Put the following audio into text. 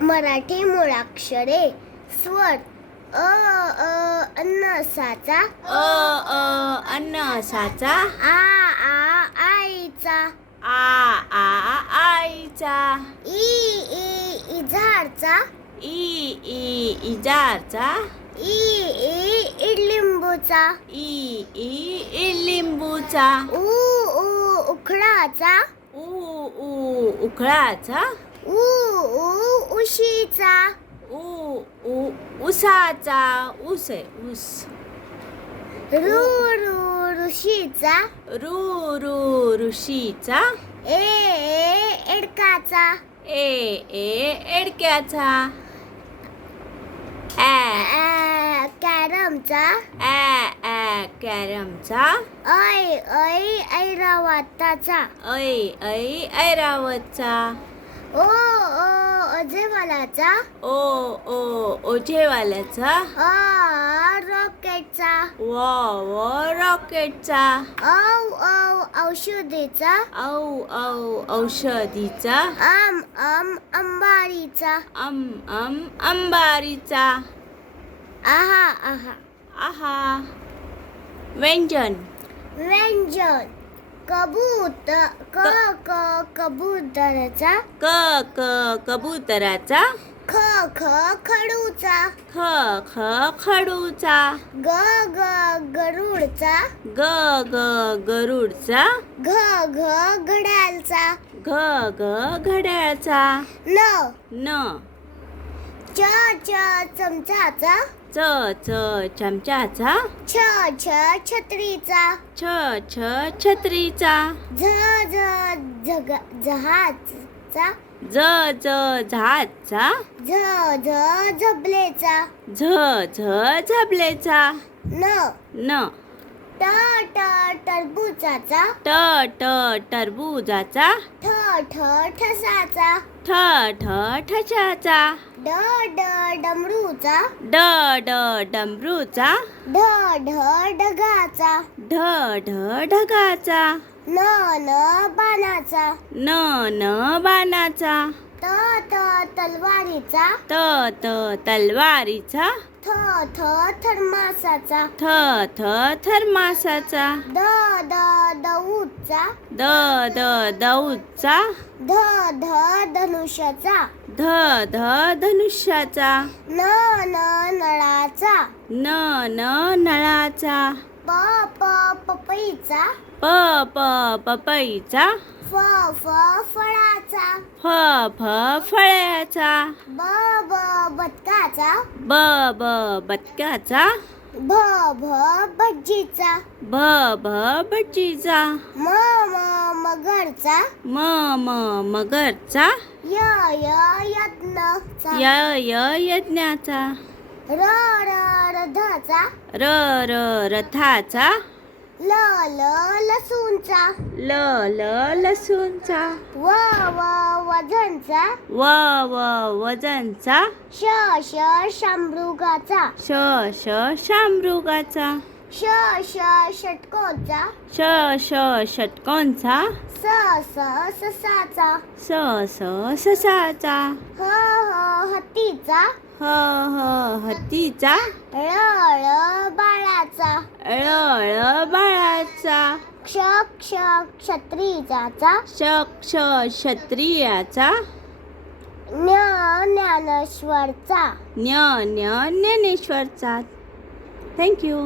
मराठी मुळाक्षरे स्वर अन्नसाचा अन्नसाचा आईचा आईचा इजारचा इजारचा इडलिंबूचा लिंबूचा उखळाचा उखळाचा उशीचा उसाचा ऊस आहे ऊस ऋषीचा ऋषीचा एडकाचा एडक्याचा कॅरमचा कॅरमचा ऐरावताचा ऐरावतचा अजेवालाचा ओझेवाल्याचा रॉकेटचा रॉकेटचा औषधीचा औषधीचा अंबारीचा अंबारीचा आहा व्यंजन कबूतराचा कबूतराचा खडूचा खडूचा गरुडचा गरुडचा घड्याळचा घड्याळचा न चमचाचा चमचाचा छत्रीचा छत्रीचा जहाजचा जहाजचा झबलेचा झबलेचा न टरबुजाचा टरबुजाचा ठसाचा ठशाचा डमरूचा डमरूचा ढगाचा ढगाचा बाणाचा बाणाचा तलवारीचा तलवारीचा थर्मासाचा थर्मासाचा दऊचा दऊचा धनुष्याचा धनुष्याचा नळाचा नळाचा पपईचा पपईचा फळाचा फळ्याचा बदकाचा बदकाचा भज्जीचा भज्जीचा मगरचा मगरचा यज्ञाचा रथाचा रथाचा लसूणचा लसूणचा वजनचा वजनचा शामृगाचा शामृगाचा षटकोनचा षटकोनचा ससाचा ससाचा हत्तीचा हत्तीचा बाळाचा बाळाचा क्षत्रियाचा क्षत्रियाचा ज्ञानेश्वरचा ज्ञानेश्वरचा थँक्यू